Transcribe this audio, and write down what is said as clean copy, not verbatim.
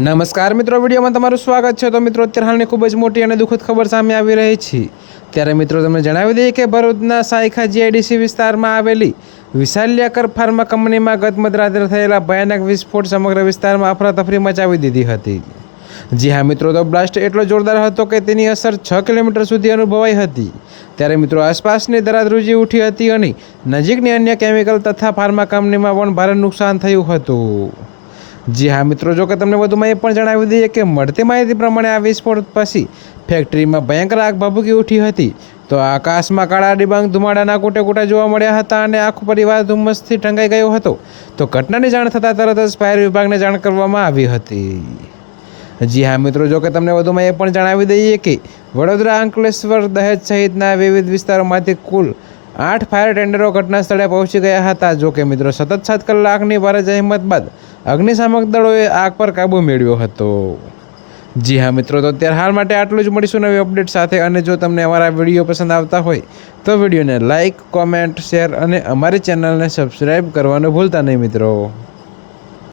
નમસ્કાર મિત્રો, વિડીયોમાં તમારું સ્વાગત છે। તો મિત્રો, અત્યારે હાલની ખૂબ જ મોટી અને દુઃખદ ખબર સામે આવી રહી છે। ત્યારે મિત્રો તમને જણાવી દઈએ કે ભરૂચના સાયખા જીઆઈડીસી વિસ્તારમાં આવેલી વિશાલ્યાકર ફાર્મા કંપનીમાં ગત મધરાત્રે થયેલા ભયાનક વિસ્ફોટ સમગ્ર વિસ્તારમાં અફરાતફરી મચાવી દીધી હતી। જી હા મિત્રો, તો બ્લાસ્ટ એટલો જોરદાર હતો કે તેની અસર 6 કિલોમીટર સુધી અનુભવાઈ હતી। ત્યારે મિત્રો, આસપાસની દરાર ધ્રુજી ઉઠી હતી અને નજીકની અન્ય કેમિકલ તથા ફાર્મા કંપનીમાં પણ ભારે નુકસાન થયું હતું। જી હા મિત્રો, જો કે તમને વધુમાં એ પણ જણાવી દઈએ કે મળતી માહિતી પ્રમાણે આ વિસ્ફોટ પછી ફેક્ટરીમાં ભયંકર આગ ભભૂકી ઉઠી હતી। તો આકાશમાં કાળા ડિબાંગ ધુમાડાના કુટેકુટા જોવા મળ્યા હતા અને આખો પરિવાર ધુમ્મસથી ઢંકાઈ ગયો હતો। તો ઘટનાની જાણ થતાં તરત જ ફાયર વિભાગને જાણ કરવામાં આવી હતી। જી હા મિત્રો, જો કે તમને વધુમાં એ પણ જણાવી દઈએ કે વડોદરા, અંકલેશ્વર, દહેજ સહિતના વિવિધ વિસ્તારોમાંથી કુલ 8 ફાયર ટેન્ડરો ઘટના સ્થળે પહોંચી ગયા હતા। જો કે મિત્રો, સતત 7 કલાકની ભારે જહેમત બાદ અગ્નિશામક દળોએ આગ પર કાબૂ મેળવ્યો હતો। જી હા મિત્રો, તો અત્યારે હાલ માટે આટલું જ। મળીશું નવી અપડેટ સાથે। અને જો તમને અમારા વિડીયો પસંદ આવતા હોય તો વિડીયોને લાઇક, કોમેન્ટ, શેર અને અમારી ચેનલને સબસ્ક્રાઈબ કરવાનું ભૂલતા નહીં મિત્રો।